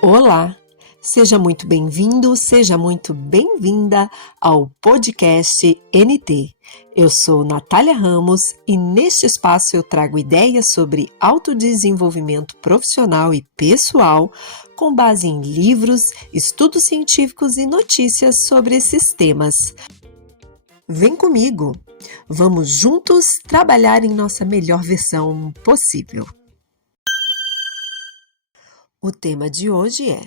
Olá, seja muito bem-vindo, seja muito bem-vinda ao podcast NT. Eu sou Natália Ramos e neste espaço eu trago ideias sobre autodesenvolvimento profissional e pessoal com base em livros, estudos científicos e notícias sobre esses temas. Vem comigo, vamos juntos trabalhar em nossa melhor versão possível. O tema de hoje é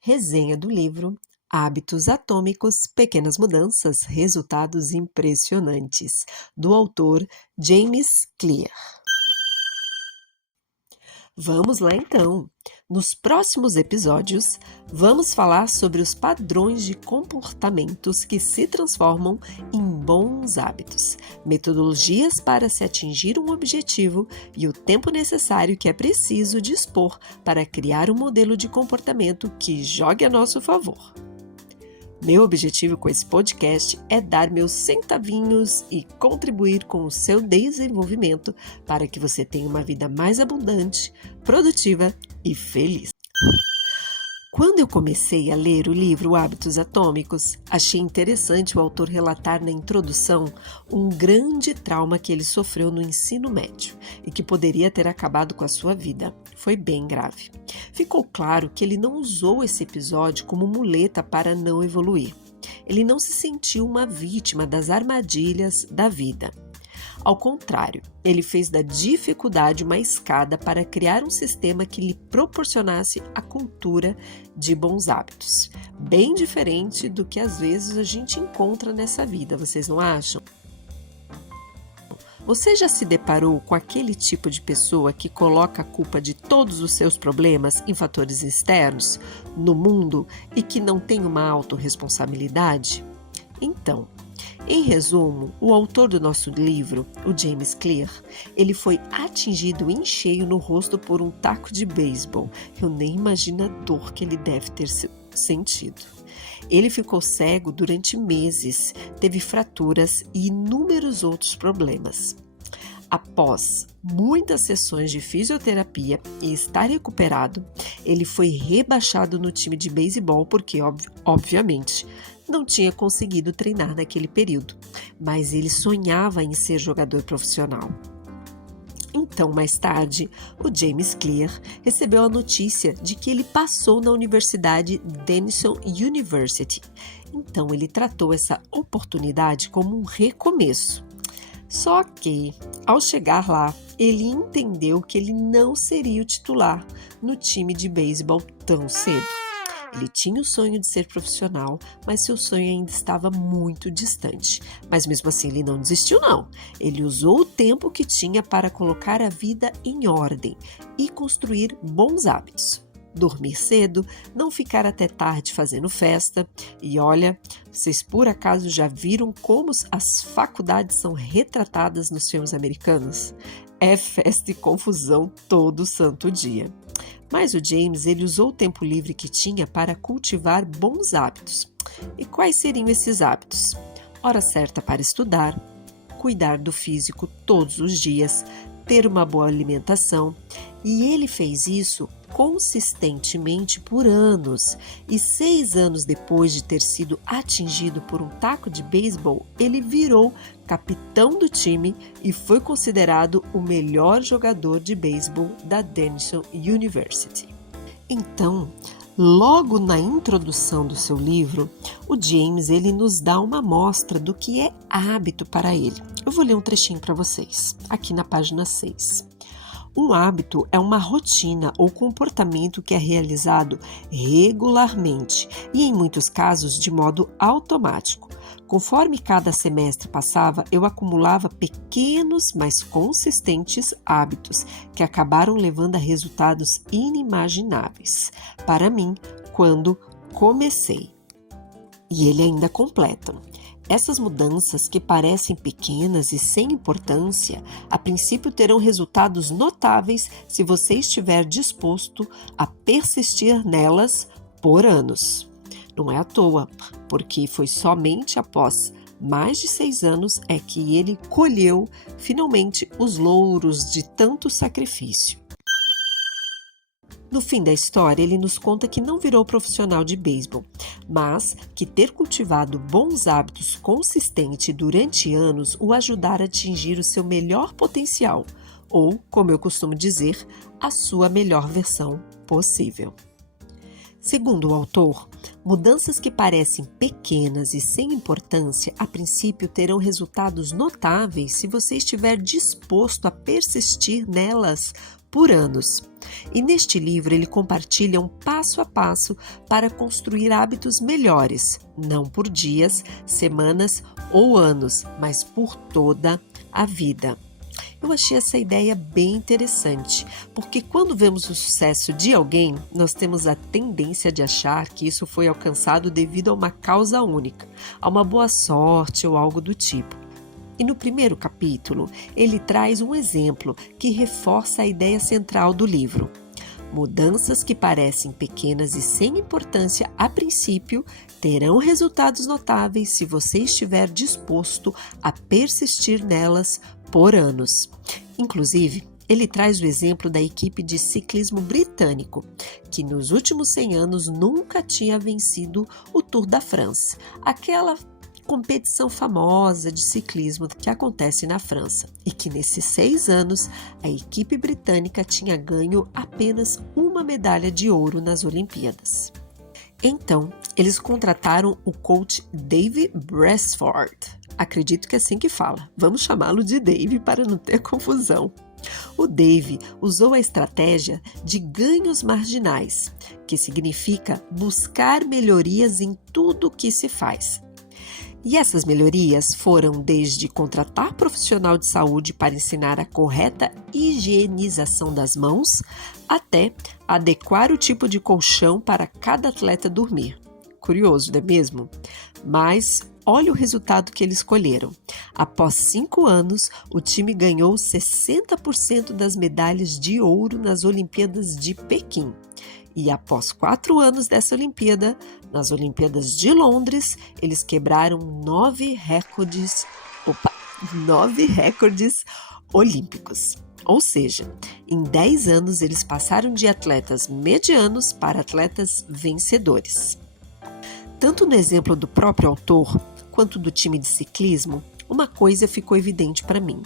resenha do livro Hábitos Atômicos, Pequenas Mudanças, Resultados Impressionantes, do autor James Clear. Vamos lá então! Nos próximos episódios, vamos falar sobre os padrões de comportamentos que se transformam em bons hábitos, metodologias para se atingir um objetivo e o tempo necessário que é preciso dispor para criar um modelo de comportamento que jogue a nosso favor. Meu objetivo com esse podcast é dar meus centavinhos e contribuir com o seu desenvolvimento para que você tenha uma vida mais abundante, produtiva e feliz. Quando eu comecei a ler o livro Hábitos Atômicos, achei interessante o autor relatar na introdução um grande trauma que ele sofreu no ensino médio e que poderia ter acabado com a sua vida. Foi bem grave. Ficou claro que ele não usou esse episódio como muleta para não evoluir. Ele não se sentiu uma vítima das armadilhas da vida. Ao contrário, ele fez da dificuldade uma escada para criar um sistema que lhe proporcionasse a cultura de bons hábitos. Bem diferente do que às vezes a gente encontra nessa vida, vocês não acham? Você já se deparou com aquele tipo de pessoa que coloca a culpa de todos os seus problemas em fatores externos, no mundo, e que não tem uma autorresponsabilidade? Então, em resumo, o autor do nosso livro, o James Clear, ele foi atingido em cheio no rosto por um taco de beisebol. Eu nem imagino a dor que ele deve ter sentido. Ele ficou cego durante meses, teve fraturas e inúmeros outros problemas. Após muitas sessões de fisioterapia e estar recuperado, ele foi rebaixado no time de beisebol porque, obviamente, não tinha conseguido treinar naquele período, mas ele sonhava em ser jogador profissional. Então, mais tarde, o James Clear recebeu a notícia de que ele passou na Universidade Denison University. Então, ele tratou essa oportunidade como um recomeço. Só que, ao chegar lá, ele entendeu que ele não seria o titular no time de beisebol tão cedo. Ele tinha o sonho de ser profissional, mas seu sonho ainda estava muito distante. Mas mesmo assim ele não desistiu não. Ele usou o tempo que tinha para colocar a vida em ordem e construir bons hábitos. Dormir cedo, não ficar até tarde fazendo festa. E olha, vocês por acaso já viram como as faculdades são retratadas nos filmes americanos? É festa e confusão todo santo dia. Mas o James, ele usou o tempo livre que tinha para cultivar bons hábitos. E quais seriam esses hábitos? Hora certa para estudar, cuidar do físico todos os dias, ter uma boa alimentação. E ele fez isso consistentemente por anos. E 6 anos depois de ter sido atingido por um taco de beisebol, ele virou capitão do time e foi considerado o melhor jogador de beisebol da Denison University. Então, logo na introdução do seu livro, o James ele nos dá uma amostra do que é hábito para ele. Eu vou ler um trechinho para vocês, aqui na página 6. Um hábito é uma rotina ou comportamento que é realizado regularmente e, em muitos casos, de modo automático. Conforme cada semestre passava, eu acumulava pequenos, mas consistentes hábitos que acabaram levando a resultados inimagináveis para mim quando comecei. E ele ainda completa. Essas mudanças, que parecem pequenas e sem importância, a princípio terão resultados notáveis se você estiver disposto a persistir nelas por anos. Não é à toa, porque foi somente após mais de 6 anos é que ele colheu finalmente os louros de tanto sacrifício. No fim da história, ele nos conta que não virou profissional de beisebol, mas que ter cultivado bons hábitos consistentes durante anos o ajudaram a atingir o seu melhor potencial, ou, como eu costumo dizer, a sua melhor versão possível. Segundo o autor, mudanças que parecem pequenas e sem importância, a princípio terão resultados notáveis se você estiver disposto a persistir nelas por anos. E neste livro ele compartilha um passo a passo para construir hábitos melhores, não por dias, semanas ou anos, mas por toda a vida. Eu achei essa ideia bem interessante, porque quando vemos o sucesso de alguém, nós temos a tendência de achar que isso foi alcançado devido a uma causa única, a uma boa sorte ou algo do tipo. E no primeiro capítulo, ele traz um exemplo que reforça a ideia central do livro. Mudanças que parecem pequenas e sem importância a princípio terão resultados notáveis se você estiver disposto a persistir nelas por anos. Inclusive, ele traz o exemplo da equipe de ciclismo britânico, que nos últimos 100 anos nunca tinha vencido o Tour da France, aquela competição famosa de ciclismo que acontece na França, e que nesses 6 anos a equipe britânica tinha ganho apenas uma medalha de ouro nas Olimpíadas. Então, eles contrataram o coach Dave Brailsford. Acredito que é assim que fala. Vamos chamá-lo de Dave para não ter confusão. O Dave usou a estratégia de ganhos marginais, que significa buscar melhorias em tudo o que se faz. E essas melhorias foram desde contratar profissional de saúde para ensinar a correta higienização das mãos, até adequar o tipo de colchão para cada atleta dormir. Curioso, não é mesmo? Mas olha o resultado que eles escolheram. Após 5 anos, o time ganhou 60% das medalhas de ouro nas Olimpíadas de Pequim. E após 4 anos dessa Olimpíada, nas Olimpíadas de Londres, eles quebraram 9 recordes olímpicos. Ou seja, em 10 anos eles passaram de atletas medianos para atletas vencedores. Tanto no exemplo do próprio autor, quanto do time de ciclismo, uma coisa ficou evidente para mim.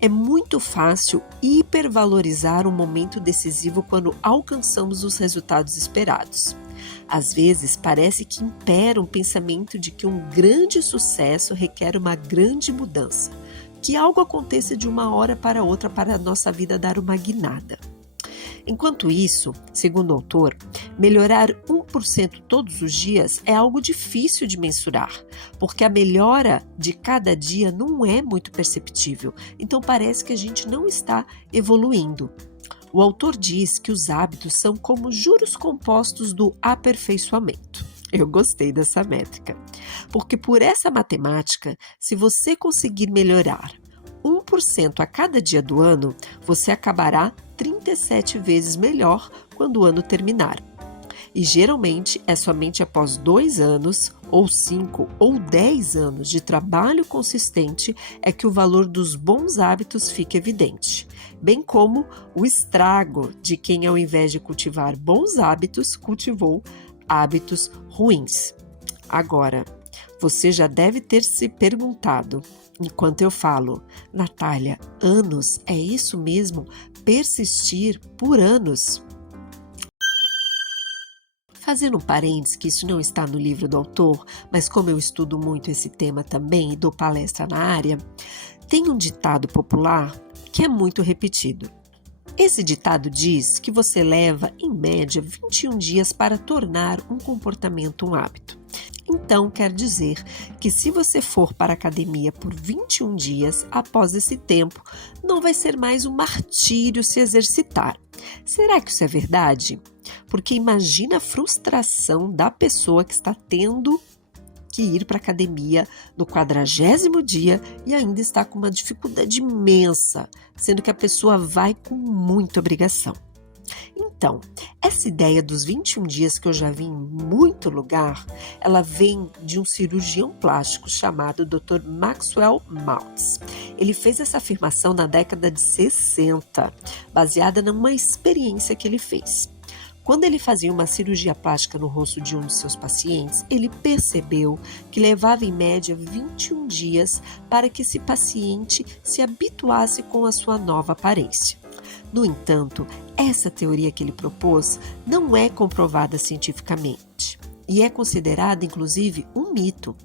É muito fácil hipervalorizar o momento decisivo quando alcançamos os resultados esperados. Às vezes, parece que impera um pensamento de que um grande sucesso requer uma grande mudança, que algo aconteça de uma hora para outra para a nossa vida dar uma guinada. Enquanto isso, segundo o autor, melhorar 1% todos os dias é algo difícil de mensurar, porque a melhora de cada dia não é muito perceptível, então parece que a gente não está evoluindo. O autor diz que os hábitos são como juros compostos do aperfeiçoamento. Eu gostei dessa métrica, porque por essa matemática, se você conseguir melhorar 1% a cada dia do ano, você acabará 37 vezes melhor quando o ano terminar. E geralmente é somente após 2 anos, ou 5 ou 10 anos de trabalho consistente é que o valor dos bons hábitos fica evidente, bem como o estrago de quem, ao invés de cultivar bons hábitos, cultivou hábitos ruins. Agora, você já deve ter se perguntado, enquanto eu falo, Natália, anos, é isso mesmo? Persistir por anos? Fazendo um parênteses, que isso não está no livro do autor, mas como eu estudo muito esse tema também e dou palestra na área, tem um ditado popular que é muito repetido. Esse ditado diz que você leva, em média, 21 dias para tornar um comportamento um hábito. Então, quer dizer que se você for para a academia por 21 dias, após esse tempo, não vai ser mais um martírio se exercitar. Será que isso é verdade? Porque imagina a frustração da pessoa que está tendo que ir para a academia no 40º dia e ainda está com uma dificuldade imensa, sendo que a pessoa vai com muita obrigação. Então, essa ideia dos 21 dias que eu já vi em muito lugar, ela vem de um cirurgião plástico chamado Dr. Maxwell Maltz. Ele fez essa afirmação na década de 60, baseada numa experiência que ele fez. Quando ele fazia uma cirurgia plástica no rosto de um de seus pacientes, ele percebeu que levava em média 21 dias para que esse paciente se habituasse com a sua nova aparência. No entanto, essa teoria que ele propôs não é comprovada cientificamente e é considerada, inclusive, um mito.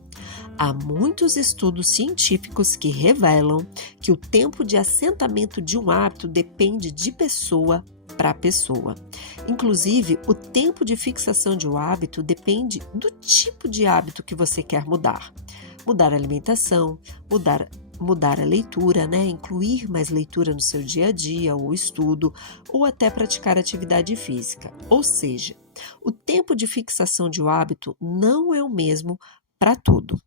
Há muitos estudos científicos que revelam que o tempo de assentamento de um hábito depende de pessoa para pessoa. Inclusive, o tempo de fixação de um hábito depende do tipo de hábito que você quer mudar. Mudar a alimentação, mudar a leitura, incluir mais leitura no seu dia a dia ou estudo, ou até praticar atividade física. Ou seja, o tempo de fixação de um hábito não é o mesmo para tudo.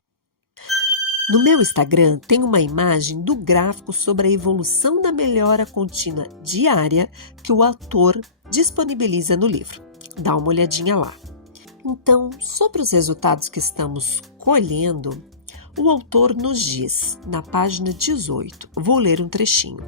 No meu Instagram tem uma imagem do gráfico sobre a evolução da melhora contínua diária que o autor disponibiliza no livro. Dá uma olhadinha lá. Então, sobre os resultados que estamos colhendo, o autor nos diz, na página 18, vou ler um trechinho.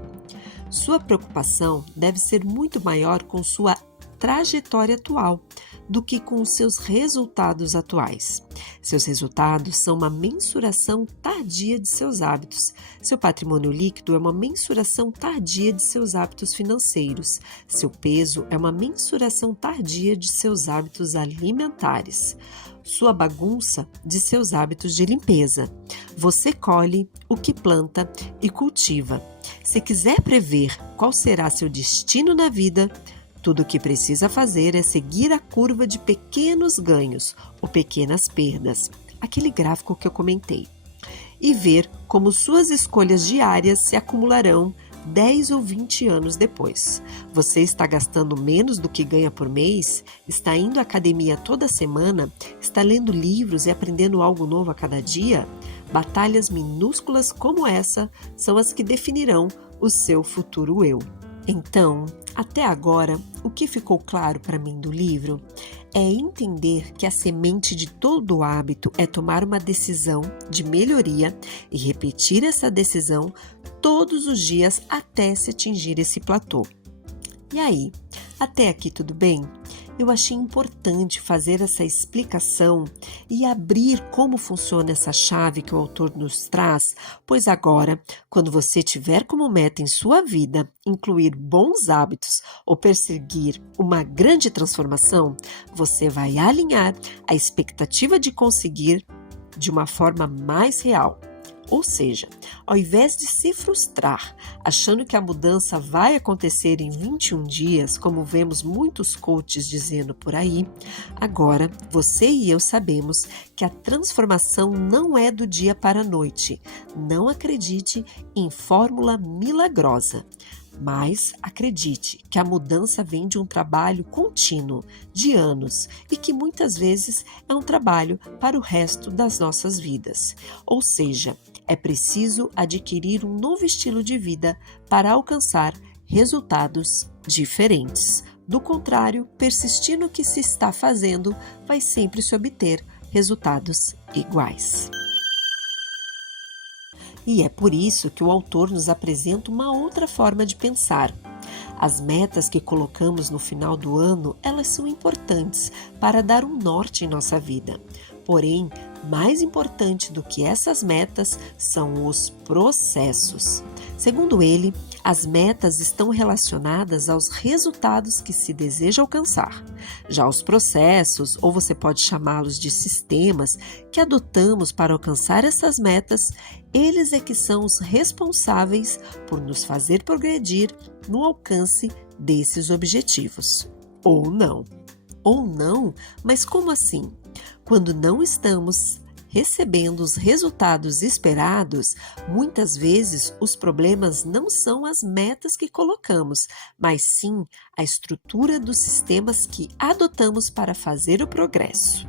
Sua preocupação deve ser muito maior com sua trajetória atual do que com os seus resultados atuais. Seus resultados são uma mensuração tardia de seus hábitos. Seu patrimônio líquido é uma mensuração tardia de seus hábitos financeiros. Seu peso é uma mensuração tardia de seus hábitos alimentares. Sua bagunça de seus hábitos de limpeza. Você colhe o que planta e cultiva. Se quiser prever qual será seu destino na vida, tudo o que precisa fazer é seguir a curva de pequenos ganhos ou pequenas perdas, aquele gráfico que eu comentei, e ver como suas escolhas diárias se acumularão 10 ou 20 anos depois. Você está gastando menos do que ganha por mês? Está indo à academia toda semana? Está lendo livros e aprendendo algo novo a cada dia? Batalhas minúsculas como essa são as que definirão o seu futuro eu. Então, até agora, o que ficou claro para mim do livro é entender que a semente de todo hábito é tomar uma decisão de melhoria e repetir essa decisão todos os dias até se atingir esse platô. E aí, até aqui tudo bem? Eu achei importante fazer essa explicação e abrir como funciona essa chave que o autor nos traz, pois agora, quando você tiver como meta em sua vida incluir bons hábitos ou perseguir uma grande transformação, você vai alinhar a expectativa de conseguir de uma forma mais real. Ou seja, ao invés de se frustrar, achando que a mudança vai acontecer em 21 dias, como vemos muitos coaches dizendo por aí, agora você e eu sabemos que a transformação não é do dia para a noite. Não acredite em fórmula milagrosa. Mas acredite que a mudança vem de um trabalho contínuo, de anos, e que muitas vezes é um trabalho para o resto das nossas vidas. Ou seja, é preciso adquirir um novo estilo de vida para alcançar resultados diferentes. Do contrário, persistir no que se está fazendo vai sempre se obter resultados iguais. E é por isso que o autor nos apresenta uma outra forma de pensar. As metas que colocamos no final do ano, elas são importantes para dar um norte em nossa vida. Porém, mais importante do que essas metas são os processos. Segundo ele, as metas estão relacionadas aos resultados que se deseja alcançar. Já os processos, ou você pode chamá-los de sistemas, que adotamos para alcançar essas metas, eles é que são os responsáveis por nos fazer progredir no alcance desses objetivos. Ou não. Ou não? Mas como assim? Quando não estamos recebendo os resultados esperados, muitas vezes os problemas não são as metas que colocamos, mas sim a estrutura dos sistemas que adotamos para fazer o progresso.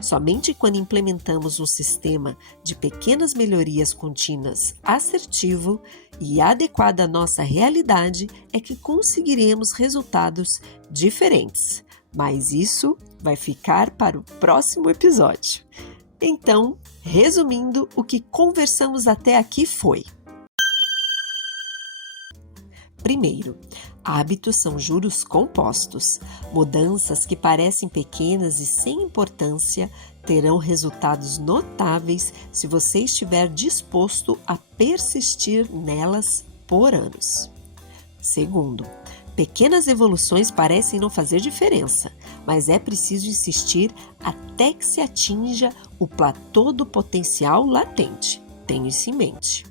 Somente quando implementamos um sistema de pequenas melhorias contínuas assertivo e adequado à nossa realidade é que conseguiremos resultados diferentes. Mas isso vai ficar para o próximo episódio. Então, resumindo, o que conversamos até aqui foi: Primeiro, hábitos são juros compostos. Mudanças que parecem pequenas e sem importância terão resultados notáveis se você estiver disposto a persistir nelas por anos. Segundo, pequenas evoluções parecem não fazer diferença, mas é preciso insistir até que se atinja o platô do potencial latente. Tenha isso em mente.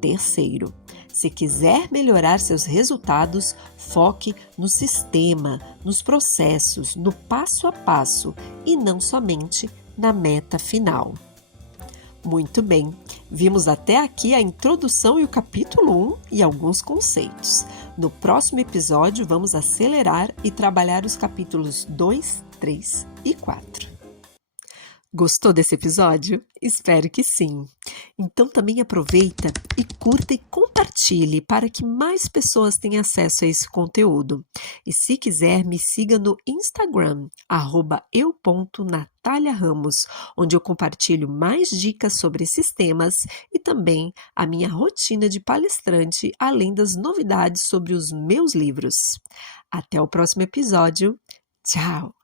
Terceiro, se quiser melhorar seus resultados, foque no sistema, nos processos, no passo a passo e não somente na meta final. Muito bem, vimos até aqui a introdução e o capítulo 1 e alguns conceitos. No próximo episódio, vamos acelerar e trabalhar os capítulos 2, 3 e 4. Gostou desse episódio? Espero que sim! Então também aproveita e curta e compartilhe para que mais pessoas tenham acesso a esse conteúdo. E se quiser, me siga no Instagram, @eu.nataliaramos, onde eu compartilho mais dicas sobre esses temas e também a minha rotina de palestrante, além das novidades sobre os meus livros. Até o próximo episódio. Tchau!